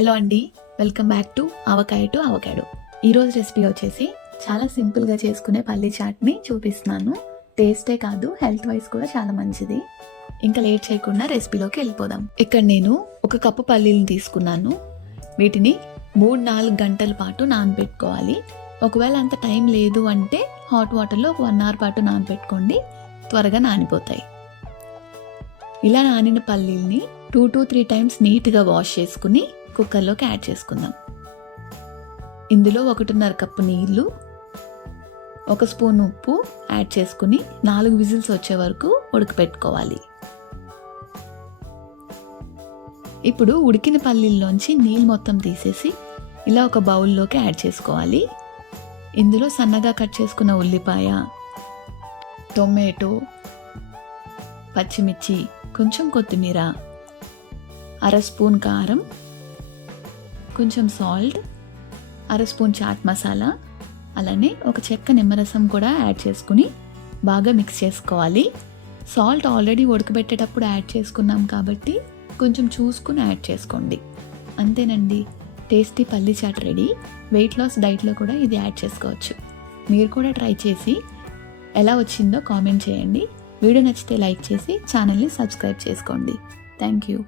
Hello అండి, welcome back to avocado. ఈరోజు recipe వచ్చేసి చాలా సింపుల్గా చేసుకునే పల్లీ చాట్ని చూపిస్తున్నాను. టేస్టే కాదు, హెల్త్ వైజ్ కూడా చాలా మంచిది. ఇంకా లేట్ చేయకుండా రెసిపీలోకి వెళ్ళిపోదాం. ఇక్కడ నేను 1 కప్పు పల్లీలను తీసుకున్నాను. వీటిని 3-4 గంటల పాటు నానబెట్టుకోవాలి. ఒకవేళ అంత టైం లేదు అంటే హాట్ వాటర్లో 1 అవర్ పాటు నానబెట్టుకోండి, త్వరగా నానిపోతాయి. ఇలా నానిన పల్లీల్ని 2 to 3 టైమ్స్ నీట్గా వాష్ చేసుకుని కుక్కర్లోకి యాడ్ చేసుకుందాం. ఇందులో 1.5 కప్పు నీళ్ళు, 1 స్పూన్ ఉప్పు యాడ్ చేసుకుని 4 విజిల్స్ వచ్చే వరకు ఉడకపెట్టుకోవాలి. ఇప్పుడు ఉడికిన పల్లీల్లోంచి నీళ్ళు మొత్తం తీసేసి ఇలా ఒక బౌల్లోకి యాడ్ చేసుకోవాలి. ఇందులో సన్నగా కట్ చేసుకున్న ఉల్లిపాయ, టొమాటో, పచ్చిమిర్చి, కొంచెం కొత్తిమీర, 1/2 స్పూన్ కారం, కొంచెం సాల్ట్, 1/2 స్పూన్ చాట్ మసాలా, అలానే ఒక చెక్క నిమ్మరసం కూడా యాడ్ చేసుకుని బాగా మిక్స్ చేసుకోవాలి. సాల్ట్ ఆల్రెడీ ఉడకబెట్టేటప్పుడు యాడ్ చేసుకున్నాం కాబట్టి కొంచెం చూసుకుని యాడ్ చేసుకోండి. అంతేనండి, టేస్టీ పల్లీ చాట్ రెడీ. వెయిట్ లాస్ డైట్లో కూడా ఇది యాడ్ చేసుకోవచ్చు. మీరు కూడా ట్రై చేసి ఎలా వచ్చిందో కామెంట్ చేయండి. వీడియో నచ్చితే లైక్ చేసి ఛానల్ని సబ్స్క్రైబ్ చేసుకోండి. Thank you.